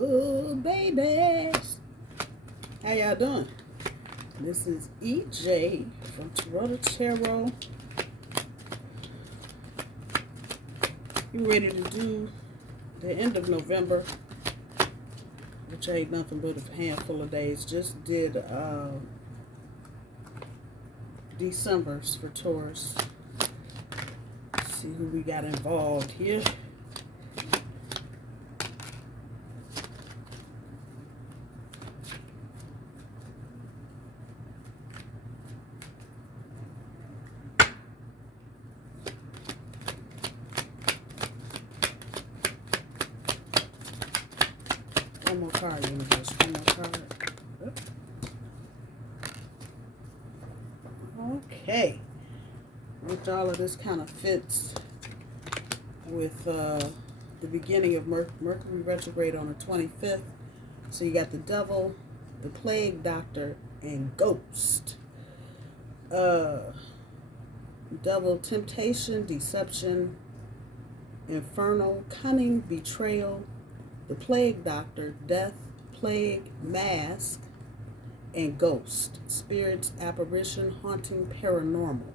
Oh, babies. How y'all doing? This is EJ from Taurota Tarot. You ready to do the end of November, which ain't nothing but a handful of days. Just did December's for Taurus. Let's see who we got involved here. One more card, universe. One more card. Okay. Which all of this kind of fits with the beginning of Mercury retrograde on the 25th. So you got the Devil, the Plague Doctor, and Ghost. Devil, temptation, deception, infernal, cunning, betrayal. The Plague Doctor, death, plague, mask, and ghost. Spirits, apparition, haunting, paranormal.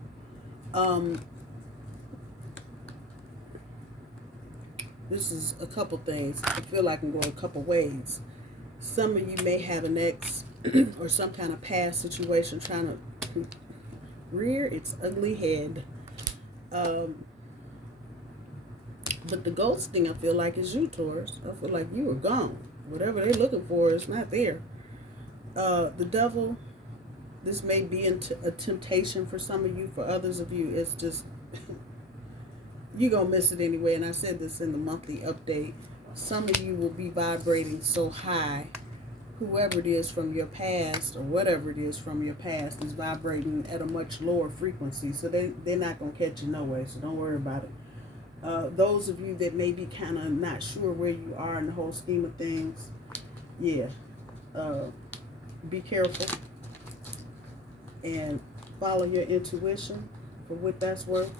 This is a couple things. I feel like I can go a couple ways. Some of you may have an ex or some kind of past situation trying to rear its ugly head. But the ghost thing, I feel like, is you, Taurus. I feel like you are gone. Whatever they're looking for is not there. The Devil, this may be a temptation for some of you. For others of you, it's just, you're going to miss it anyway. And I said this in the monthly update. Some of you will be vibrating so high. Whoever it is from your past, or whatever it is from your past, is vibrating at a much lower frequency. So they're not going to catch you no way. So don't worry about it. Those of you that may be kind of not sure where you are in the whole scheme of things, yeah, be careful and follow your intuition for what that's worth.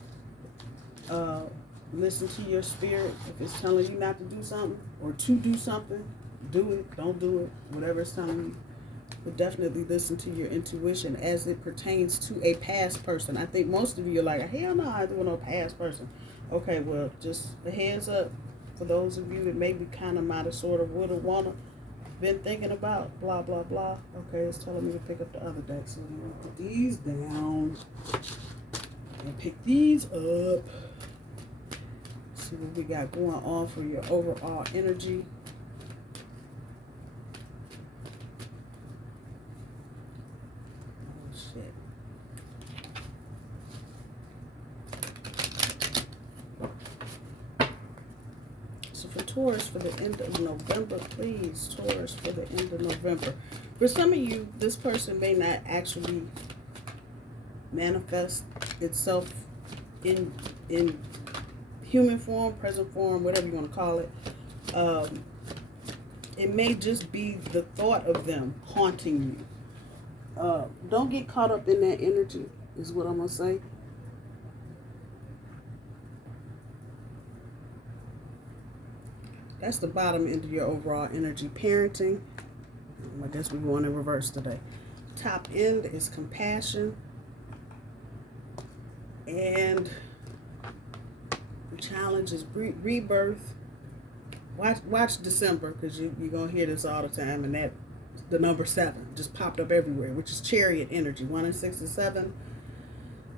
Listen to your spirit. If it's telling you not to do something or to do something, do it. Don't do it. Whatever it's telling you. But definitely listen to your intuition as it pertains to a past person. I think most of you are like, hell no, I don't know a past person. Okay, well, just a heads up for those of you that maybe kind of might have sort of would have wanna been thinking about blah blah blah. Okay, it's telling me to pick up the other deck, so I'm gonna put these down and pick these up. See what we got going on for your overall energy. Oh shit. For Taurus, for the end of November, please, Taurus, for the end of November. For some of you, this person may not actually manifest itself in human form, present form, whatever you want to call it. It may just be the thought of them haunting you. Don't get caught up in that energy, is what I'm going to say. That's the bottom end of your overall energy. Parenting. I guess we're going in reverse today. Top end is compassion. And the challenge is rebirth. Watch December, because you're going to hear this all the time. And that the number 7 just popped up everywhere, which is chariot energy. 1 and 6 and 7.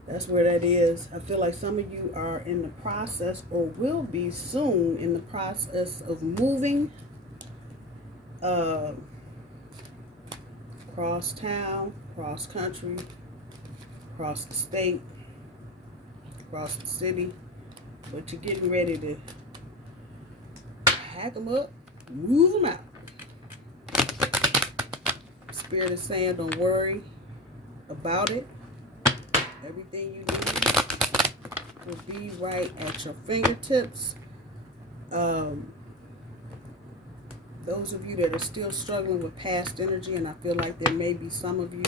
That's where that is. I feel like some of you are in the process, or will be soon in the process, of moving cross town, cross country, across the state, across the city. But you're getting ready to pack them up, move them out. Spirit is saying, don't worry about it. Everything you need will be right at your fingertips. Those of you that are still struggling with past energy, and I feel like there may be some of you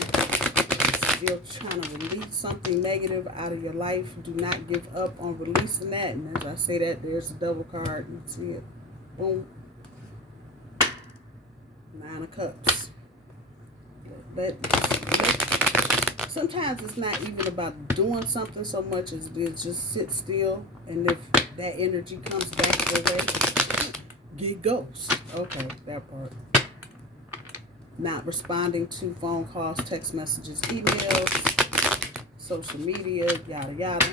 still trying to release something negative out of your life, do not give up on releasing that. And as I say that, there's a double card. You see it. Boom. Nine of Cups. But sometimes it's not even about doing something so much as it is just sit still, and if that energy comes back your way, get ghost. Okay, that part. Not responding to phone calls, text messages, emails, social media, yada yada,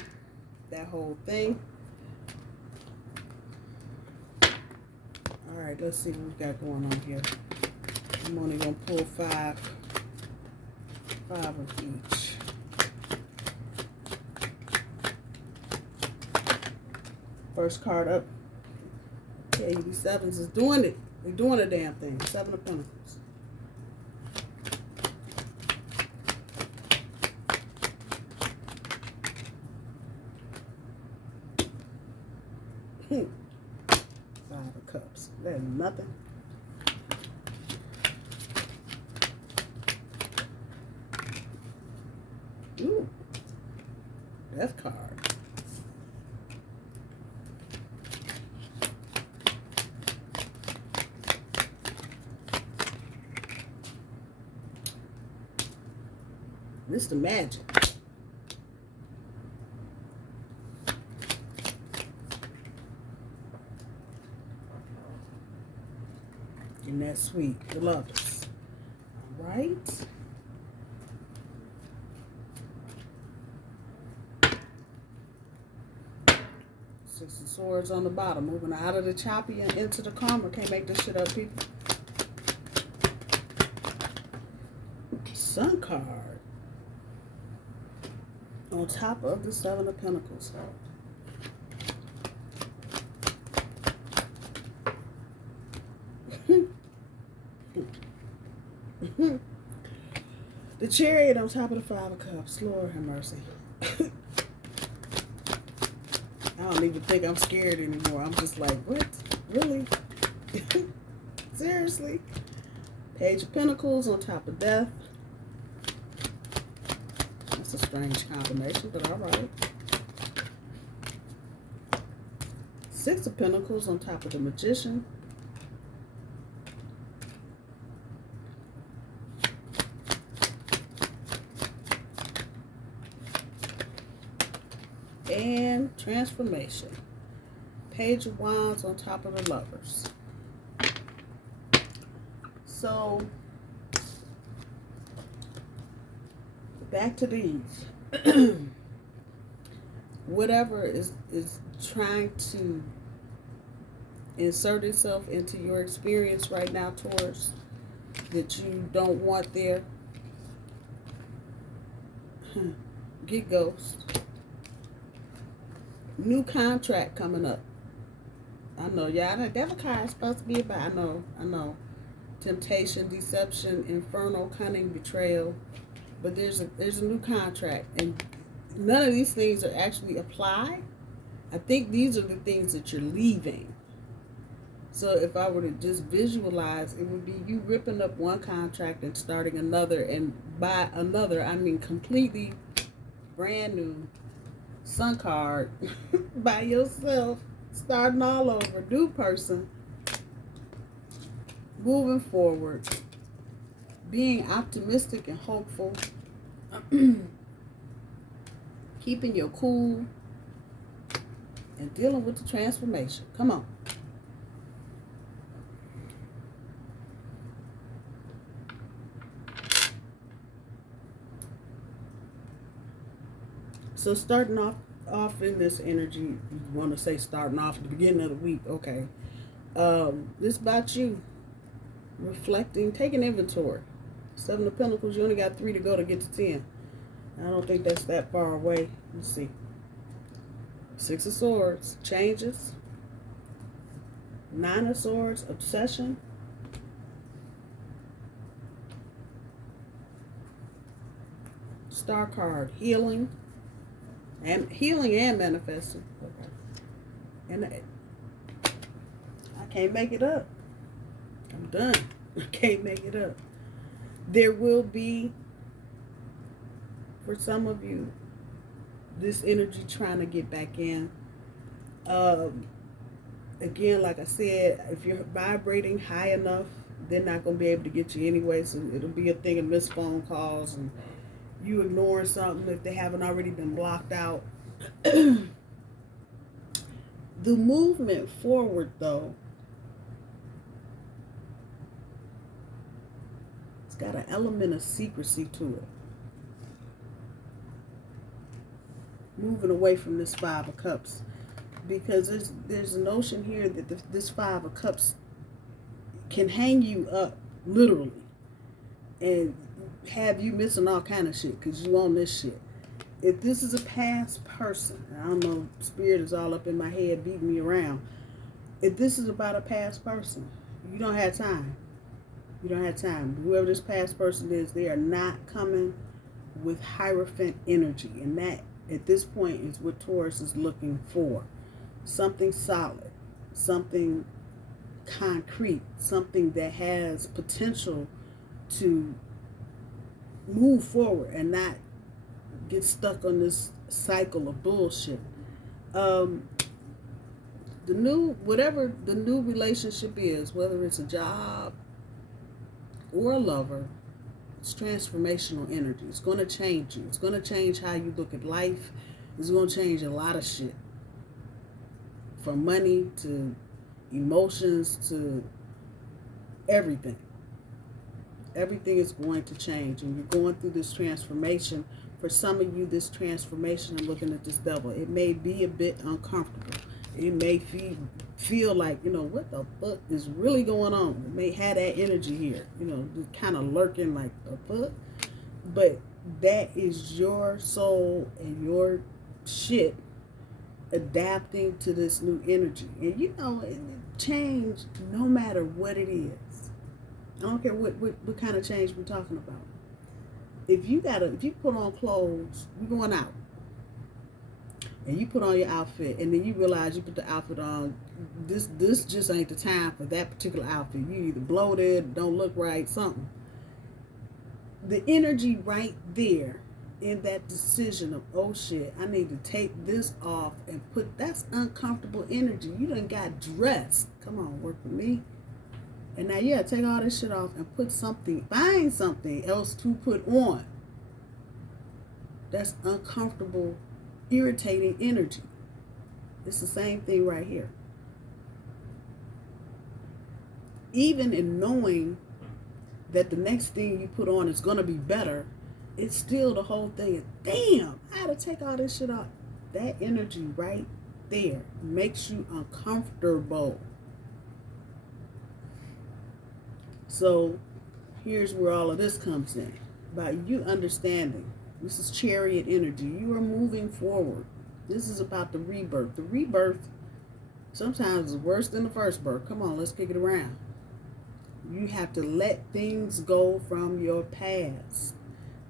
that whole thing. All right, let's see what we got going on here. I'm only gonna pull five of each. First card up. Okay, these sevens is doing it. They're doing a damn thing. Seven of Pentacles. Five of Cups. That's nothing. Ooh, Death card. Mr. Magic. And that's sweet. The Lovers. All right. Six of Swords on the bottom. Moving out of the choppy and into the calmer. Can't make this shit up, people. Sun card. On top of the Seven of Pentacles. The Chariot on top of the Five of Cups. Lord have mercy. I don't even think I'm scared anymore. I'm just like, what? Really? Seriously? Page of Pentacles on top of Death. That's a strange combination, but all right. Six of Pentacles on top of the Magician. And Transformation. Page of Wands on top of the Lovers. So, back to these. Whatever is trying to insert itself into your experience right now, Taurus, that you don't want there, get ghost. New contract coming up. I know, yeah, the Devil card is supposed to be about, I know. Temptation, deception, infernal, cunning, betrayal. But there's a new contract, and none of these things are actually applied. I think these are the things that you're leaving. So if I were to just visualize, it would be you ripping up one contract and starting another, and by another, I mean completely brand new Sun card by yourself, starting all over, new person, moving forward, being optimistic and hopeful, keeping your cool, and dealing with the transformation. Come on. So starting off in this energy, you want to say starting off at the beginning of the week, okay. This about you. Reflecting, taking inventory. Seven of Pentacles, you only got 3 to go to get to 10. I don't think that's that far away. Let's see. Six of Swords, changes. Nine of Swords, obsession. Star card, healing. And healing and manifesting. Okay. And I can't make it up. I'm done. I can't make it up. There will be, for some of you, this energy trying to get back in. Again, like I said, if you're vibrating high enough, they're not going to be able to get you anyway, so it'll be a thing of missed phone calls and you ignoring something if they haven't already been blocked out. The movement forward, though, it's got an element of secrecy to it. Moving away from this Five of Cups, because there's a notion here that this Five of Cups can hang you up, literally, and have you missing all kind of shit because you own this shit. If this is a past person, I don't know, spirit is all up in my head beating me around. If this is about a past person, you don't have time. You don't have time. Whoever this past person is, they are not coming with Hierophant energy. And that, at this point, is what Taurus is looking for. Something solid, something concrete, something that has potential to move forward and not get stuck on this cycle of bullshit. Whatever the new relationship is, whether it's a job or a lover, it's transformational energy. It's going to change you. It's going to change how you look at life. It's going to change a lot of shit. From money to emotions to everything. Everything is going to change, and you're going through this transformation. For some of you, this transformation, I'm looking at this Devil, it may be a bit uncomfortable. It may feel like, what the fuck is really going on? It may have that energy here, just kind of lurking like, the fuck? But that is your soul and your shit adapting to this new energy. And it change no matter what it is. I don't care what kind of change we're talking about. If you put on clothes, you're going out, and you put on your outfit, and then you realize you put the outfit on, this just ain't the time for that particular outfit. You either bloated, don't look right, something. The energy right there in that decision of, oh shit, I need to take this off and that's uncomfortable energy. You done got dressed. Come on, work with me. And now, take all this shit off and find something else to put on. That's uncomfortable, irritating energy. It's the same thing right here. Even in knowing that the next thing you put on is going to be better, it's still the whole thing. Damn, I had to take all this shit off. That energy right there makes you uncomfortable. So here's where all of this comes in. About you understanding. This is Chariot energy. You are moving forward. This is about the rebirth. The rebirth sometimes is worse than the first birth. Come on, let's kick it around. You have to let things go from your past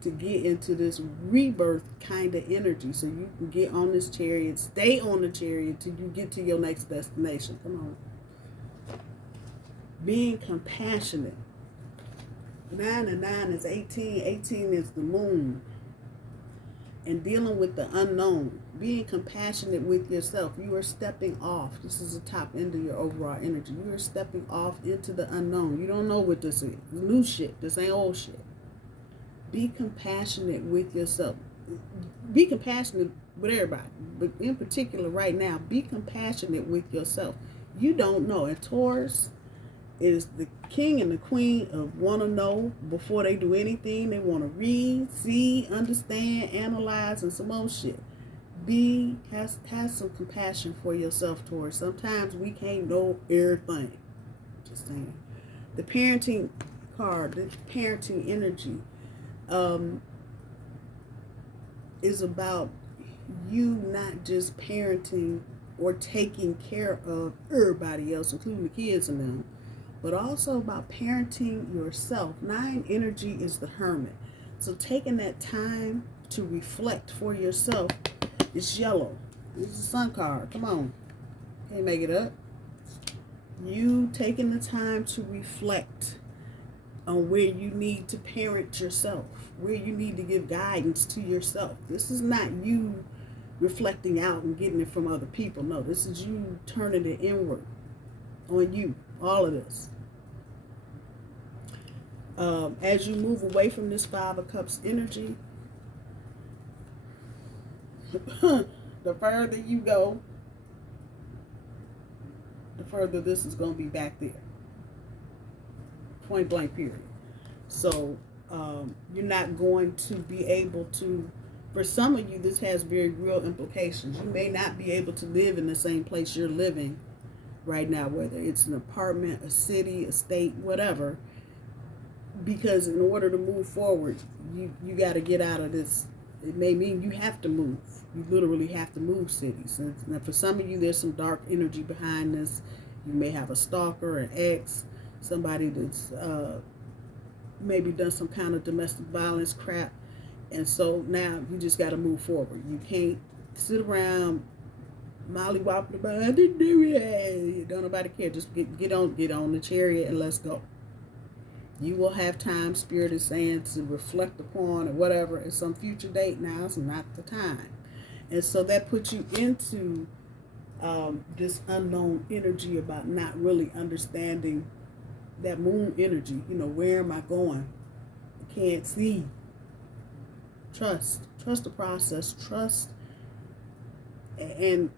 to get into this rebirth kind of energy, so you can get on this chariot, stay on the chariot till you get to your next destination. Come on. Being compassionate. 9 and 9 is 18. 18 is the moon. And dealing with the unknown. Being compassionate with yourself. You are stepping off. This is the top end of your overall energy. You are stepping off into the unknown. You don't know what this is. It's new shit. This ain't old shit. Be compassionate with yourself. Be compassionate with everybody. But in particular right now, be compassionate with yourself. You don't know. And Taurus is the king and the queen of want to know before they do anything. They want to read, see, understand, analyze, and some more shit. Have some compassion for yourself, Taurus. Sometimes we can't know everything. Just saying. The parenting card, the parenting energy, is about you not just parenting or taking care of everybody else, including the kids and them, but also about parenting yourself. 9 energy is the hermit. So taking that time to reflect for yourself. It's yellow. This is a sun card. Come on. Can't make it up. You taking the time to reflect on where you need to parent yourself, where you need to give guidance to yourself. This is not you reflecting out and getting it from other people. No, this is you turning it inward on you. All of this. As you move away from this Five of Cups energy, the further you go, the further this is going to be back there. Point blank period. So you're not going to be able to, for some of you, this has very real implications. You may not be able to live in the same place you're living right now, whether it's an apartment, a city, a state, whatever, because in order to move forward, you got to get out of this. It may mean you have to move. You literally have to move cities. And for some of you, there's some dark energy behind this. You may have a stalker, an ex, somebody that's maybe done some kind of domestic violence crap. And so now you just got to move forward. You can't sit around mollywopping about, I didn't do it. Don't nobody care. Just get on the chariot and let's go. You will have time, Spirit is saying, to reflect upon or whatever at some future date. Now is not the time. And so that puts you into this unknown energy about not really understanding that moon energy. You know, where am I going? I can't see. Trust the process. Trust. And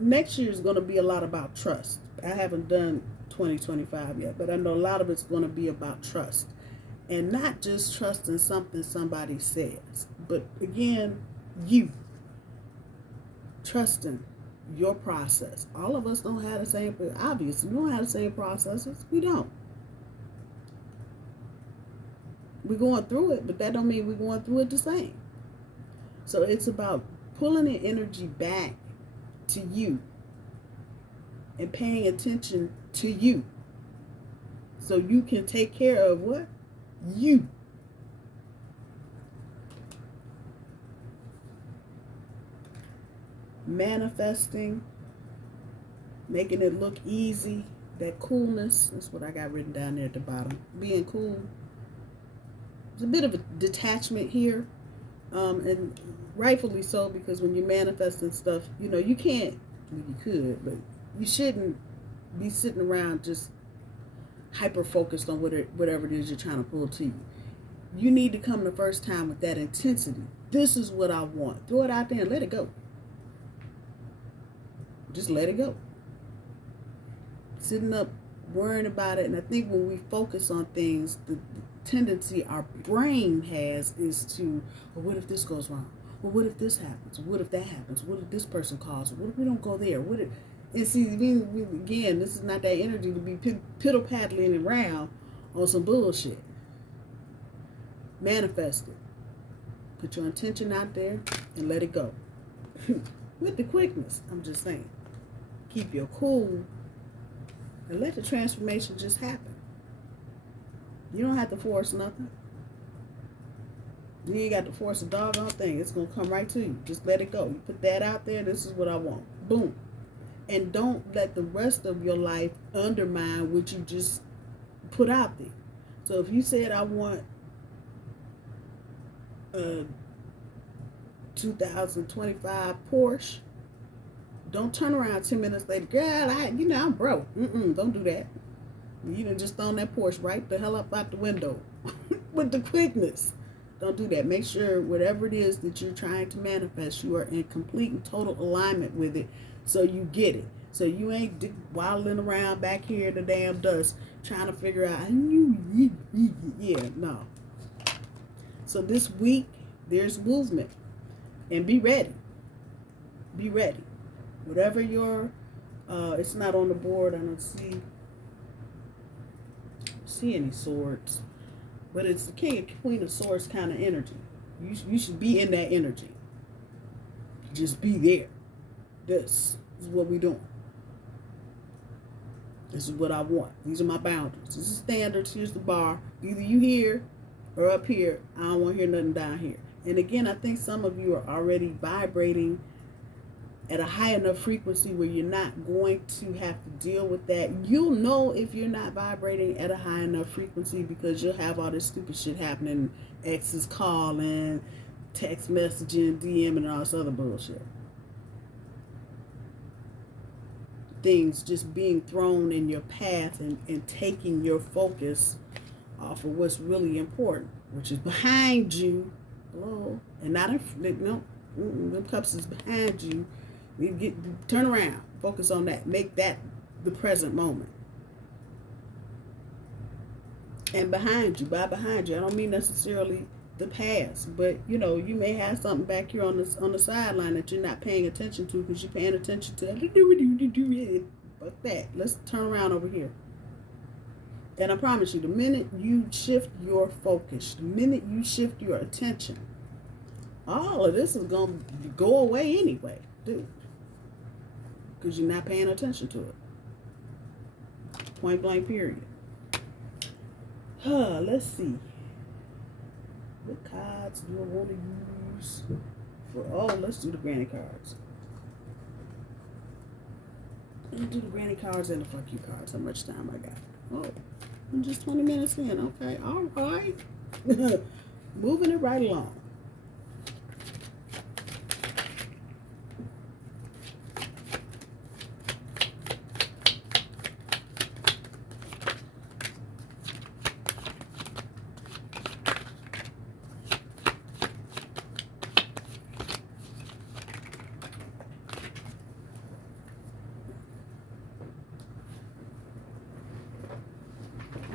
next year is going to be a lot about trust. I haven't done 2025 yet, but I know a lot of it's going to be about trust, and not just trusting something somebody says, but again, you trusting your process. All of us don't have the same, obviously, we don't have the same processes. We don't. We're going through it, but that don't mean we're going through it the same. So it's about pulling the energy back to you and paying attention to you so you can take care of what? You. Manifesting, making it look easy, that coolness, that's what I got written down there at the bottom. Being cool. There's a bit of a detachment here, and rightfully so, because when you're manifesting stuff, you know, you can't, you could, but you shouldn't be sitting around just hyper focused on whatever it is you're trying to pull to you. You need to come the first time with that intensity. This is what I want. Throw it out there and let it go. Just let it go. Sitting up worrying about it, and I think when we focus on things, the tendency our brain has is to, well, what if this goes wrong? Well, what if this happens? What if that happens? What if this person calls? What if we don't go there? What if, and see, we again, this is not that energy to be piddle-paddling around on some bullshit. Manifest it. Put your intention out there and let it go. With the quickness, I'm just saying. Keep your cool and let the transformation just happen. You don't have to force nothing. You ain't got to force a doggone thing. It's going to come right to you. Just let it go. You put that out there. This is what I want. Boom. And don't let the rest of your life undermine what you just put out there. So if you said, I want a 2025 Porsche, don't turn around 10 minutes later, girl, I'm broke. Don't do that. You done just thrown that Porsche right the hell up out the window with the quickness. Don't do that. Make sure whatever it is that you're trying to manifest, you are in complete and total alignment with it, so you get it. So you ain't waddling around back here in the damn dust trying to figure out, yeah, no. So this week, there's movement. And be ready. Be ready. Whatever your, it's not on the board. I don't see any swords. But it's the King and Queen of Swords kind of energy. You should be in that energy. Just be there. This is what we're doing. This is what I want. These are my boundaries. This is standards. Here's the bar. Either you here or up here. I don't want to hear nothing down here. And again, I think some of you are already vibrating at a high enough frequency where you're not going to have to deal with that. You'll know if you're not vibrating at a high enough frequency because you'll have all this stupid shit happening. Exes calling, text messaging, DMing, and all this other bullshit. Things just being thrown in your path and taking your focus off of what's really important, which is behind you. Hello, and not in no. Them cups is behind you. Turn around, focus on that, make that the present moment. And behind you, by behind you, I don't mean necessarily the past, but you know, you may have something back here on the sideline that you're not paying attention to because you're paying attention to fuck that. Let's turn around over here. And I promise you, the minute you shift your focus, the minute you shift your attention, all of this is going to go away anyway, dude. Because you're not paying attention to it. Point blank, period. Let's see. What cards do I want to use for, let's do the granny cards. Let's do the granny cards and the fuck you cards. How much time I got? Oh, I'm just 20 minutes in. Okay, all right. Moving it right along.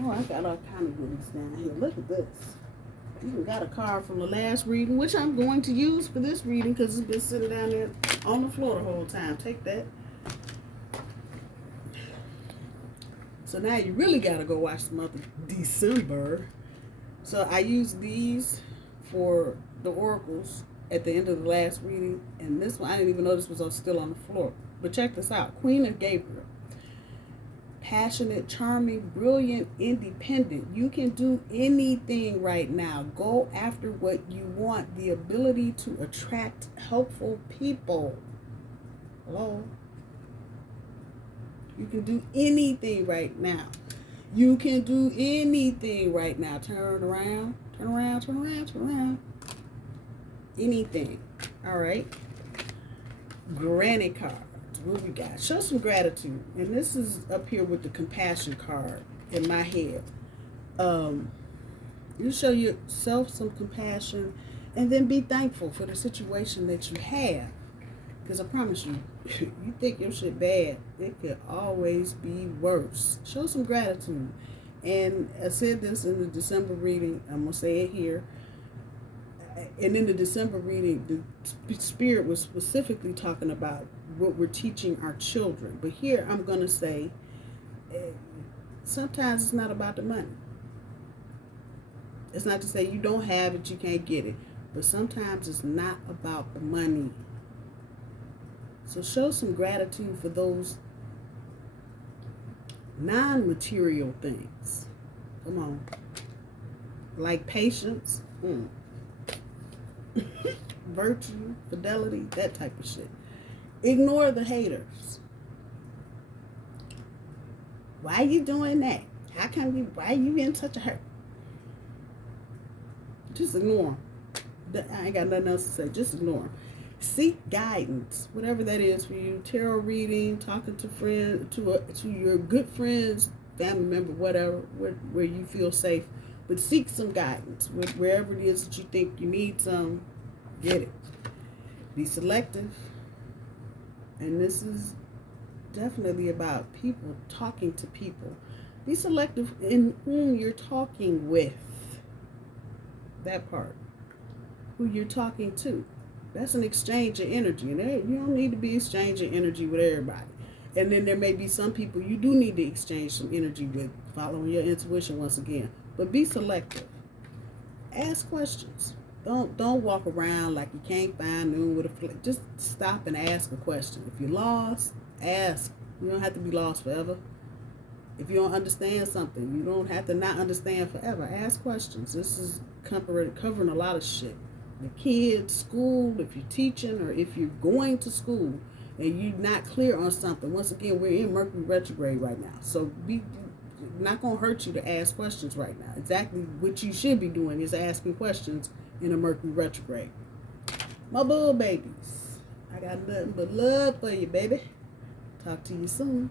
Oh, I got all kind of goodies down here. Look at this. Even got a card from the last reading, which I'm going to use for this reading because it's been sitting down there on the floor the whole time. Take that. So now you really got to go watch the month of December. So I used these for the oracles at the end of the last reading. And this one, I didn't even know this was still on the floor. But check this out. Queen of Gabriel. Passionate, charming, brilliant, independent. You can do anything right now. Go after what you want. The ability to attract helpful people. Hello? You can do anything right now. You can do anything right now. Turn around, turn around, turn around, turn around. Anything. All right. Granny card. What we got? Show some gratitude. And this is up here with the compassion card in my head. You show yourself some compassion and then be thankful for the situation that you have. Because I promise you, you think your shit bad, it could always be worse. Show some gratitude. And I said this in the December reading. I'm going to say it here. And in the December reading, the Spirit was specifically talking about what we're teaching our children. But here I'm going to say, sometimes it's not about the money. It's not to say you don't have it, you can't get it. But sometimes it's not about the money. So show some gratitude for those non-material things. Come on. Like patience. Virtue, fidelity, that type of shit. Ignore the haters. Why are you doing that? Why are you in such a hurt? Just ignore them. I ain't got nothing else to say. Just ignore them. Seek guidance, whatever that is for you. Tarot reading, talking to friends, to your good friends, family member, whatever, where you feel safe. But seek some guidance. Wherever it is that you think you need some, get it. Be selective. And this is definitely about people, talking to people. Be selective in whom you're talking with. That part. Who you're talking to. That's an exchange of energy. And you don't need to be exchanging energy with everybody. And then there may be some people you do need to exchange some energy with, following your intuition once again. But be selective. Ask questions. Don't walk around like you can't find noon with a just stop and ask a question. If you're lost, ask. You don't have to be lost forever. If you don't understand something, you don't have to not understand forever. Ask questions. This is covering a lot of shit. The kids, school, if you're teaching or if you're going to school and you're not clear on something. Once again, we're in Mercury retrograde right now. So not going to hurt you to ask questions right now. Exactly what you should be doing is asking questions in a Mercury retrograde. My bull babies, I got nothing but love for you, baby. Talk to you soon.